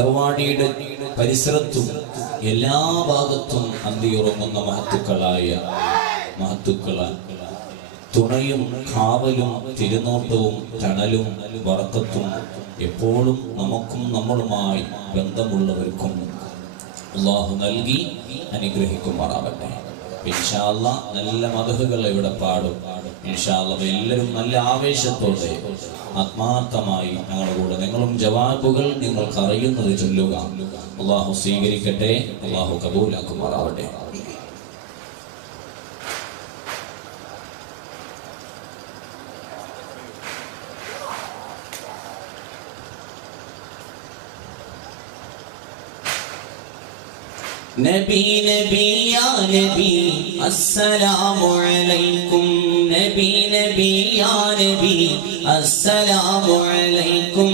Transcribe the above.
എർവാടിയുടെ പരിസരത്തും എല്ലാ ഭാഗത്തും അന്തിയുറങ്ങുന്ന മഹത്തുക്കളാൽ തുണയും കാവലും തിരുനോട്ടവും തണലും ബർക്കത്തും എപ്പോഴും നമുക്കും നമ്മളുമായി ബന്ധമുള്ളവർക്കും അല്ലാഹു നൽകി അനുഗ്രഹിക്കുമാറാവട്ടെ. ഇൻഷാ അല്ലാഹ് നല്ല മദ്ഹുകൾ ഇവിടെ പാടും. ഇൻഷാ അല്ലാഹ് എല്ലാവരും നല്ല ആവേശത്തോടെ ആത്മാർത്ഥമായി ഞങ്ങളുടെ കൂടെ നിങ്ങളും ജവാബുകൾ നിങ്ങൾക്ക് അറിയുന്നത് ചൊല്ലുക. അല്ലാഹു സ്വീകരിക്കട്ടെ, അല്ലാഹു കബൂലാക്കുമാറാവട്ടെ. നബി നബി യാ നബി അസ്സലാമു അലൈക്കും. നബി നബി യാ നബി അസ്സലാമു അലൈക്കും.